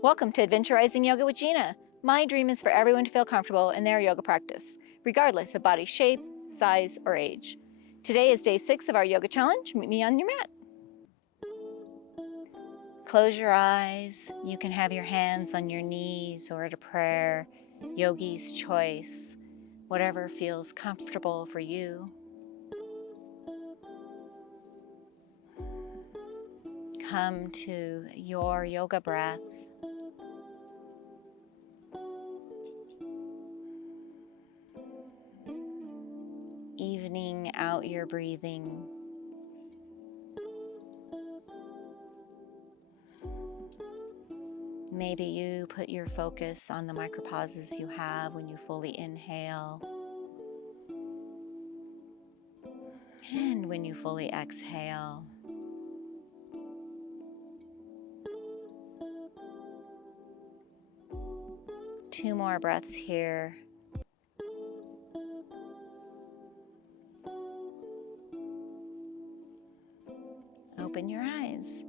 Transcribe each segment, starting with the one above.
Welcome to Adventurizing Yoga with Gina. My dream is for everyone to feel comfortable in their yoga practice, regardless of body shape, size, or age. Today is day 6 of our yoga challenge. Meet me on your mat. Close your eyes. You can have your hands on your knees or at a prayer, yogi's choice, whatever feels comfortable for you. Come to your yoga breath. Evening out your breathing. Maybe you put your focus on the micropauses you have when you fully inhale and when you fully exhale. Two more breaths here. Open your eyes.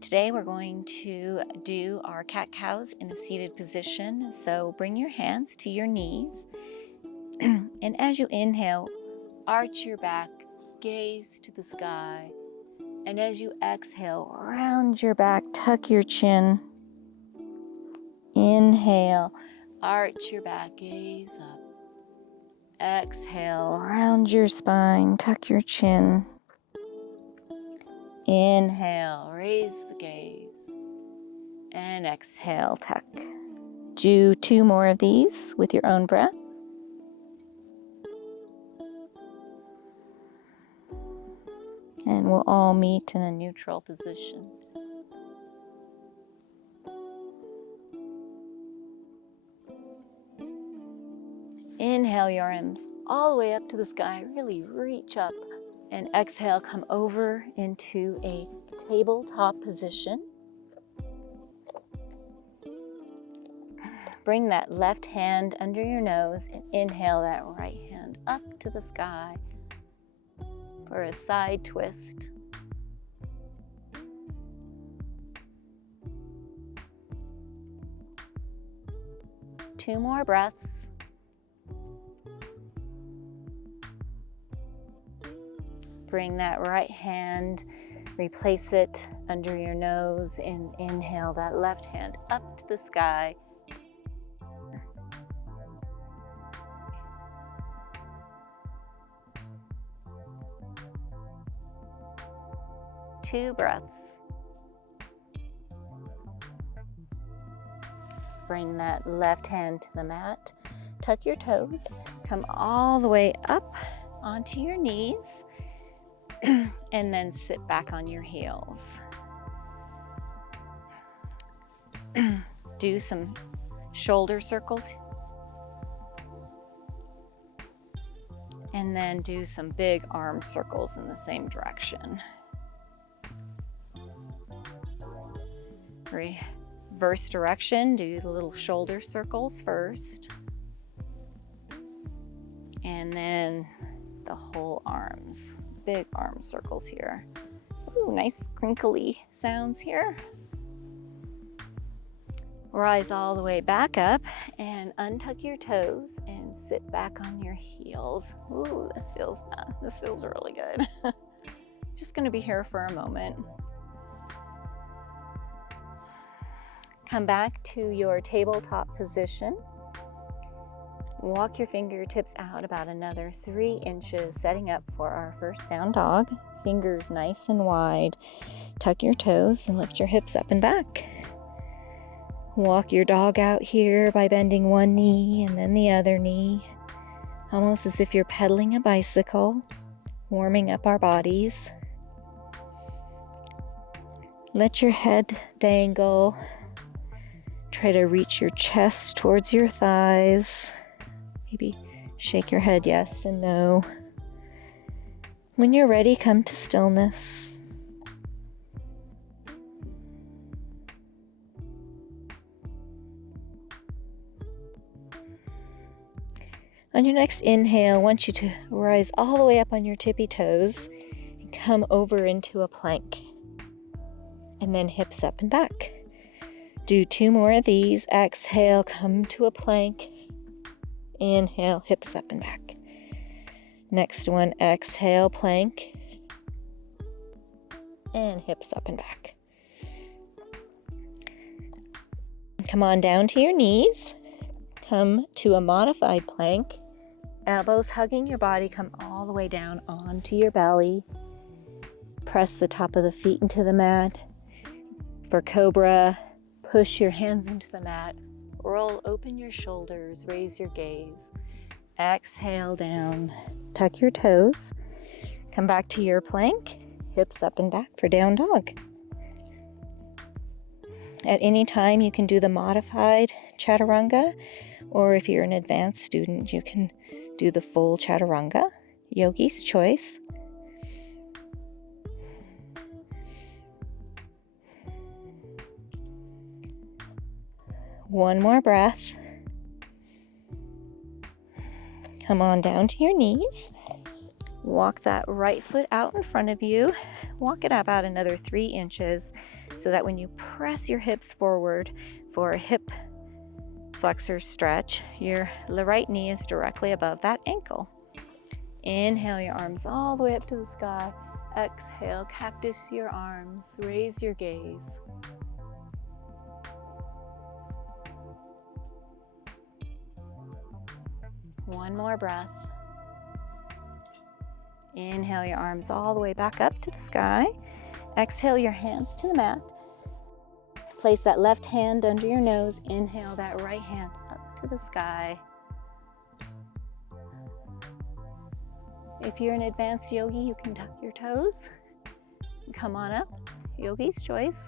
Today we're going to do our cat-cows in a seated position. So bring your hands to your knees. And as you inhale, arch your back, gaze to the sky. And as you exhale, round your back, tuck your chin. Inhale, arch your back, gaze up. Exhale, round your spine, tuck your chin. Inhale, raise the gaze. And exhale, tuck. Do 2 more of these with your own breath. And we'll all meet in a neutral position. Inhale your arms all the way up to the sky. Really reach up. And exhale, come over into a tabletop position. Bring that left hand under your nose and inhale that right hand up to the sky for a side twist. Two more breaths. Bring that right hand, replace it under your nose, and inhale that left hand up to the sky. Two breaths. Bring that left hand to the mat. Tuck your toes. Come all the way up onto your knees. And then sit back on your heels. Do some shoulder circles. And then do some big arm circles in the same direction. Reverse direction, do the little shoulder circles first. And then the whole arms. Big arm circles here. Ooh, nice crinkly sounds here. Rise all the way back up and untuck your toes and sit back on your heels. Ooh, this feels really good. Just gonna be here for a moment. Come back to your tabletop position. Walk your fingertips out about another 3 inches, setting up for our first down dog. Fingers nice and wide. Tuck your toes and lift your hips up and back. Walk your dog out here by bending one knee and then the other knee, almost as if you're pedaling a bicycle, warming up our bodies. Let your head dangle. Try to reach your chest towards your thighs. Maybe shake your head yes and no. When you're ready, come to stillness. On your next inhale, I want you to rise all the way up on your tippy toes and come over into a plank. And then hips up and back. Do 2 more of these. Exhale, come to a plank. Inhale, hips up and back. Next one, exhale, plank. And hips up and back. Come on down to your knees. Come to a modified plank. Elbows hugging your body. Come all the way down onto your belly. Press the top of the feet into the mat. For cobra, push your hands into the mat. Roll open your shoulders. Raise your gaze. Exhale down. Tuck your toes. Come back to your plank. Hips up and back for down dog. At any time, you can do the modified chaturanga, or if you're an advanced student, you can do the full chaturanga, yogi's choice. One more breath. Come on down to your knees. Walk that right foot out in front of you. Walk it about another 3 inches so that when you press your hips forward for a hip flexor stretch, your right knee is directly above that ankle. Inhale your arms all the way up to the sky. Exhale, cactus your arms. Raise your gaze. One more breath. Inhale your arms all the way back up to the sky. Exhale your hands to the mat. Place that left hand under your nose. Inhale that right hand up to the sky. If you're an advanced yogi, you can tuck your toes. Come on up, yogi's choice,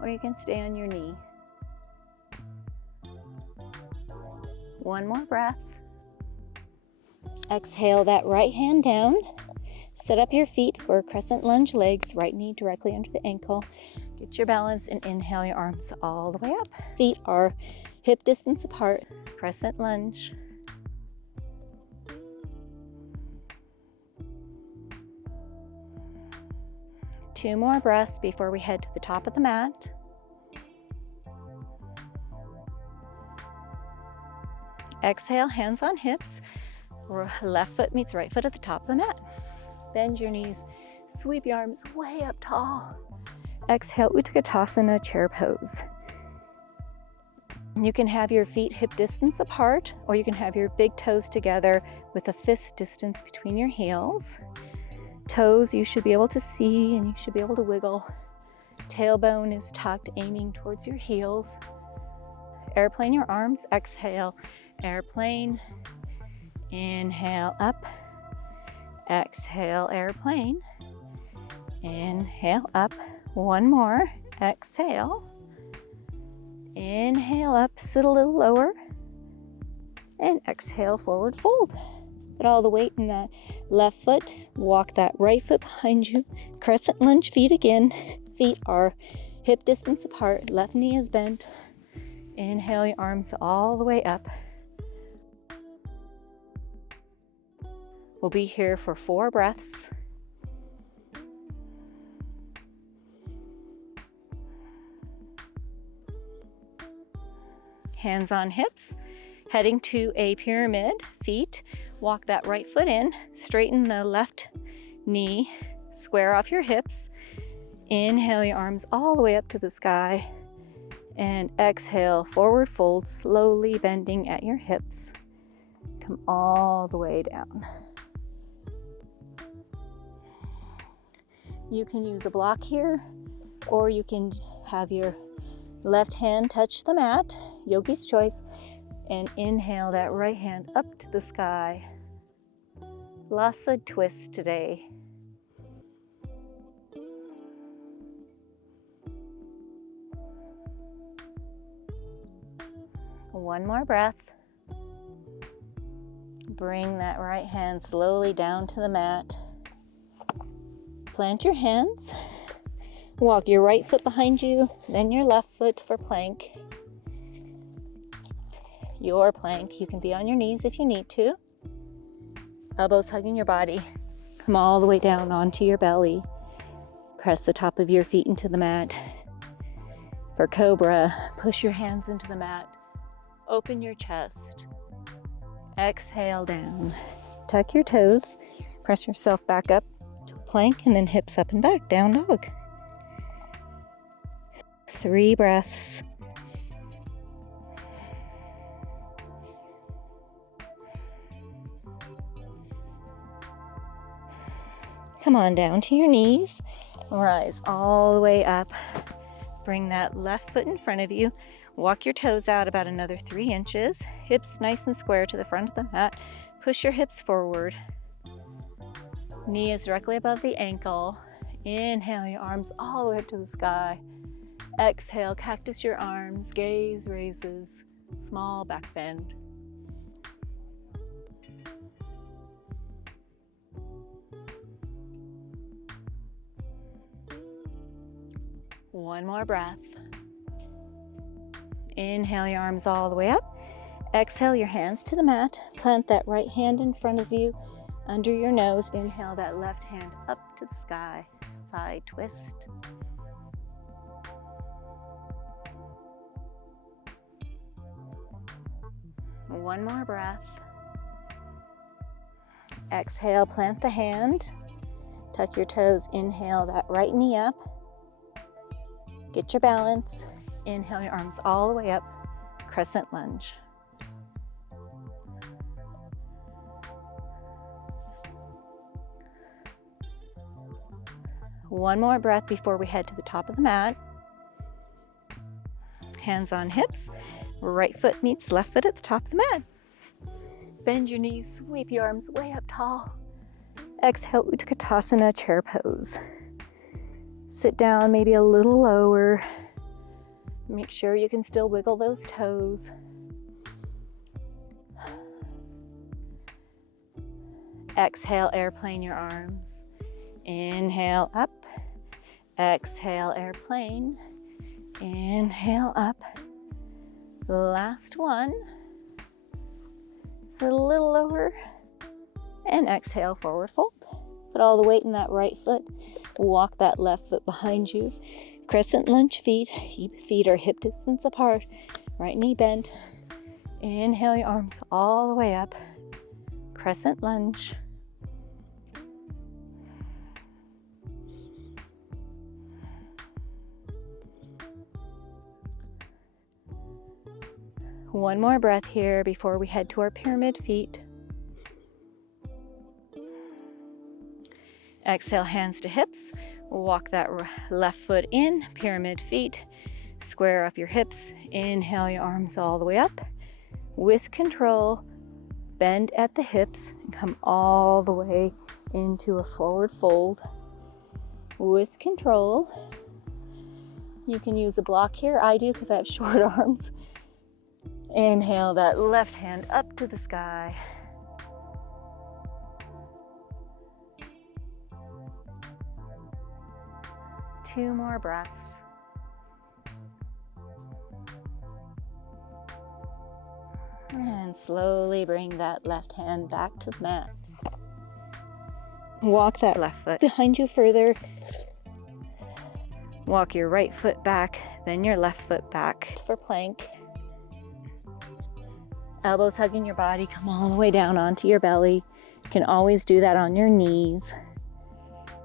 or you can stay on your knee. One more breath. Exhale that right hand down. Set up your feet for crescent lunge legs, right knee directly under the ankle. Get your balance and inhale your arms all the way up. Feet are hip distance apart, crescent lunge. Two more breaths before we head to the top of the mat. Exhale, hands on hips. Left foot meets right foot at the top of the mat. Bend your knees, sweep your arms way up tall. Exhale, Utkatasana, chair pose. You can have your feet hip distance apart, or you can have your big toes together with a fist distance between your heels. Toes you should be able to see and you should be able to wiggle. Tailbone is tucked, aiming towards your heels. Airplane your arms, exhale, airplane. Inhale up, exhale, airplane. Inhale up, one more, exhale. Inhale up, sit a little lower, and exhale, forward fold. Put all the weight in that left foot, walk that right foot behind you, crescent lunge feet again. Feet are hip distance apart, left knee is bent. Inhale your arms all the way up. We'll be here for 4 breaths. Hands on hips, heading to a pyramid, feet. Walk that right foot in, straighten the left knee, square off your hips. Inhale your arms all the way up to the sky. And exhale, forward fold, slowly bending at your hips. Come all the way down. You can use a block here, or you can have your left hand touch the mat, yogi's choice, and inhale that right hand up to the sky. Lots of twists today. One more breath. Bring that right hand slowly down to the mat. Plant your hands. Walk your right foot behind you, then your left foot for plank. Your plank. You can be on your knees if you need to. Elbows hugging your body. Come all the way down onto your belly. Press the top of your feet into the mat. For Cobra, push your hands into the mat. Open your chest. Exhale down. Tuck your toes. Press yourself back up to a plank and then hips up and back. Down dog. 3 breaths. Come on down to your knees. Rise all the way up. Bring that left foot in front of you. Walk your toes out about another 3 inches. Hips nice and square to the front of the mat. Push your hips forward. Knee is directly above the ankle. Inhale, your arms all the way up to the sky. Exhale, cactus your arms. Gaze raises. Small back bend. One more breath. Inhale your arms all the way up. Exhale your hands to the mat. Plant that right hand in front of you under your nose. Inhale that left hand up to the sky. Side twist. One more breath. Exhale, plant the hand. Tuck your toes. Inhale that right knee up. Get your balance. Inhale your arms all the way up. Crescent lunge. One more breath before we head to the top of the mat. Hands on hips. Right foot meets left foot at the top of the mat. Bend your knees, sweep your arms way up tall. Exhale, Utkatasana, chair pose. Sit down maybe a little lower. Make sure you can still wiggle those toes. Exhale, airplane your arms. Inhale up. Exhale, airplane. Inhale up. Last one. Sit a little lower. And exhale, forward fold. Put all the weight in that right foot. Walk that left foot behind you. Crescent lunge feet. Feet are hip distance apart. Right knee bent. Inhale your arms all the way up. Crescent lunge. One more breath here before we head to our pyramid feet. Exhale, hands to hips. Walk that left foot in, pyramid feet. Square up your hips. Inhale your arms all the way up. With control, bend at the hips and come all the way into a forward fold. With control. You can use a block here. I do because I have short arms. Inhale that left hand up to the sky. Two more breaths. And slowly bring that left hand back to the mat. Walk that left foot behind you further. Walk your right foot back, then your left foot back for plank. Elbows hugging your body, come all the way down onto your belly. You can always do that on your knees.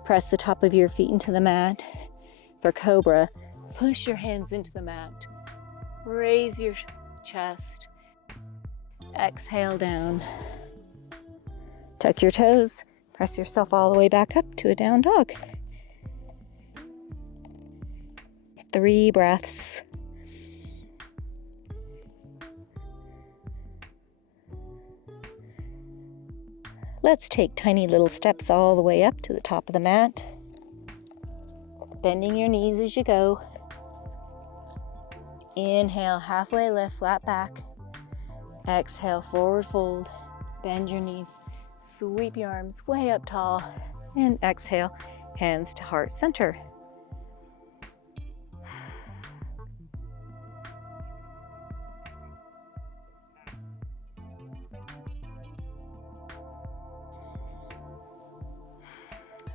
Press the top of your feet into the mat. For Cobra, push your hands into the mat. Raise your chest. Exhale down. Tuck your toes. Press yourself all the way back up to a down dog. 3 breaths. Let's take tiny little steps all the way up to the top of the mat. Bending your knees as you go. Inhale, halfway lift, flat back. Exhale, forward fold. Bend your knees. Sweep your arms way up tall. And exhale, hands to heart center.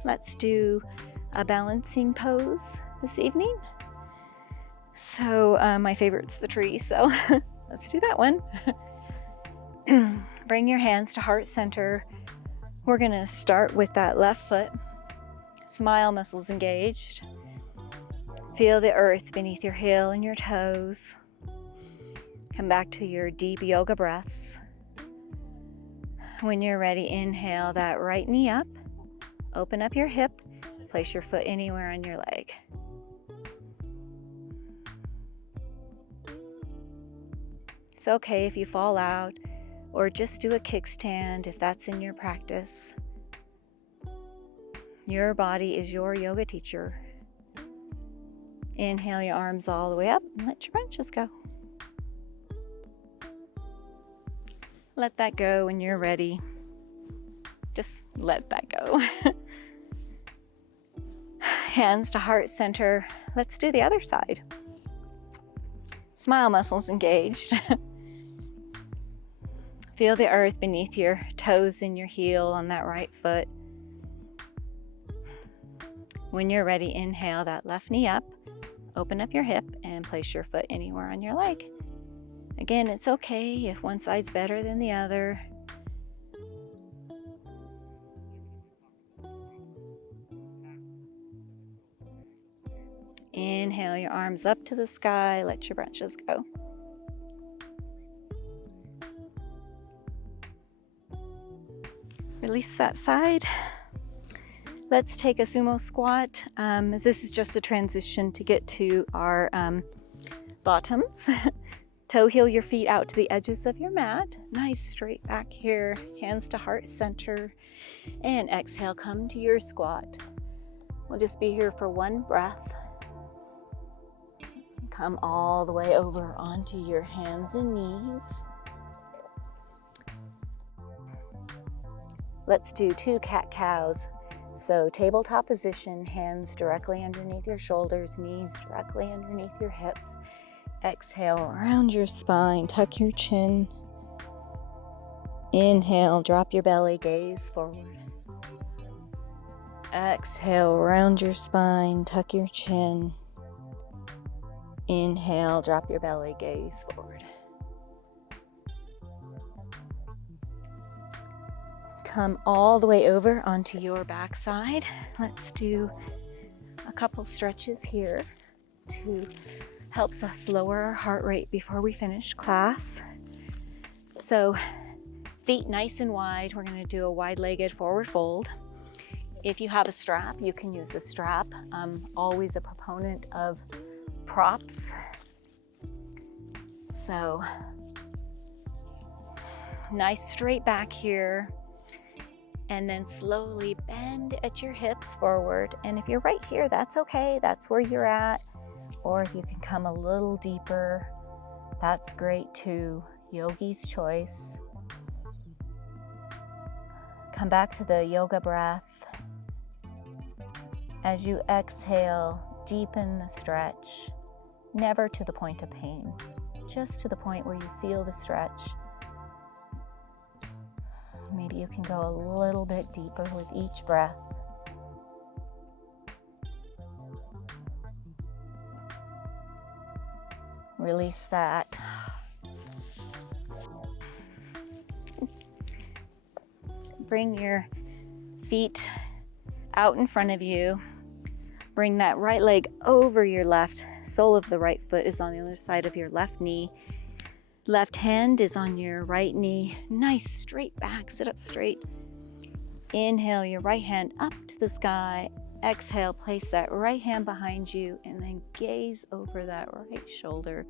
Let's do a balancing pose this evening. So my favorite's the tree, so let's do that one. Bring your hands to heart center. We're gonna start with that left foot. Smile muscles engaged. Feel the earth beneath your heel and your toes. Come back to your deep yoga breaths. When you're ready, inhale that right knee up. Open up your hip. Place your foot anywhere on your leg. It's okay if you fall out, or just do a kickstand if that's in your practice. Your body is your yoga teacher. Inhale your arms all the way up and let your branches go. Let that go when you're ready. Just let that go. Hands to heart center. Let's do the other side. Smile muscles engaged. Feel the earth beneath your toes and your heel on that right foot. When you're ready, inhale that left knee up. Open up your hip and place your foot anywhere on your leg. Again, it's okay if one side's better than the other. Inhale your arms up to the sky, let your branches go. Release that side. Let's take a sumo squat. This is just a transition to get to our bottoms. Toe heel your feet out to the edges of your mat. Nice straight back here, hands to heart center. And exhale, come to your squat. We'll just be here for one breath. Come all the way over onto your hands and knees. Let's do 2 cat-cows. So tabletop position, hands directly underneath your shoulders, knees directly underneath your hips. Exhale, round your spine, tuck your chin. Inhale, drop your belly, gaze forward. Exhale, round your spine, tuck your chin. Inhale, drop your belly, gaze forward. Come all the way over onto your backside. Let's do a couple stretches here to helps us lower our heart rate before we finish class. So feet nice and wide. We're going to do a wide-legged forward fold. If you have a strap, you can use a strap. I'm always a proponent of props. So nice straight back here, and then slowly bend at your hips forward. And if you're right here, that's okay. That's where you're at. Or if you can come a little deeper, that's great too. Yogi's choice. Come back to the yoga breath. As you exhale, deepen the stretch, never to the point of pain, just to the point where you feel the stretch. Maybe you can go a little bit deeper with each breath. Release that. Bring your feet out in front of you. Bring that right leg over your left. Sole of the right foot is on the other side of your left knee. Left hand is on your right knee. Nice straight back, sit up straight. Inhale your right hand up to the sky. Exhale, place that right hand behind you and then gaze over that right shoulder.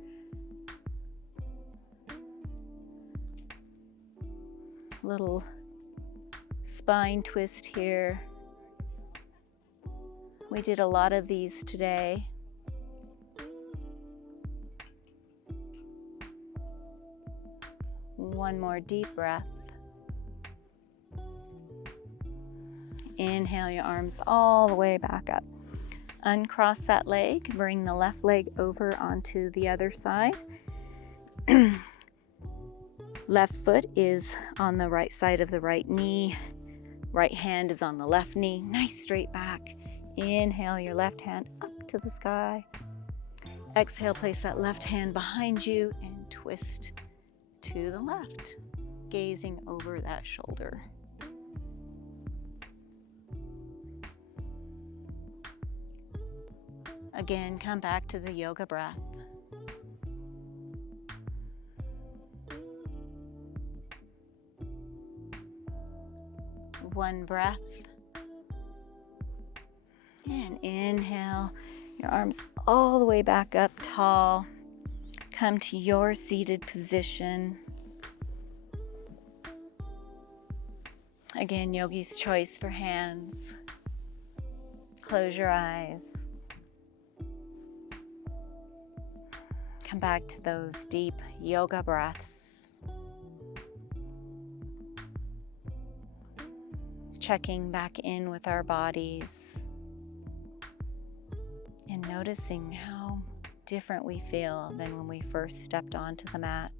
Little spine twist here. We did a lot of these today. One more deep breath. Inhale your arms all the way back up. Uncross that leg, bring the left leg over onto the other side. Left foot is on the right side of the right knee. Right hand is on the left knee. Nice straight back. Inhale your left hand up to the sky. Exhale, place that left hand behind you and twist to the left, gazing over that shoulder. Again, come back to the yoga breath. One breath. And inhale, your arms all the way back up tall. Come to your seated position. Again, yogi's choice for hands. Close your eyes. Come back to those deep yoga breaths. Checking back in with our bodies and noticing how different we feel than when we first stepped onto the mat.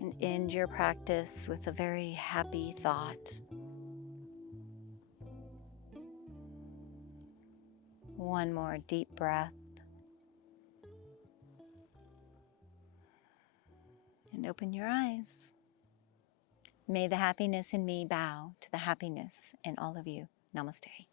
And end your practice with a very happy thought. One more deep breath. And open your eyes. May the happiness in me bow to the happiness in all of you. Namaste.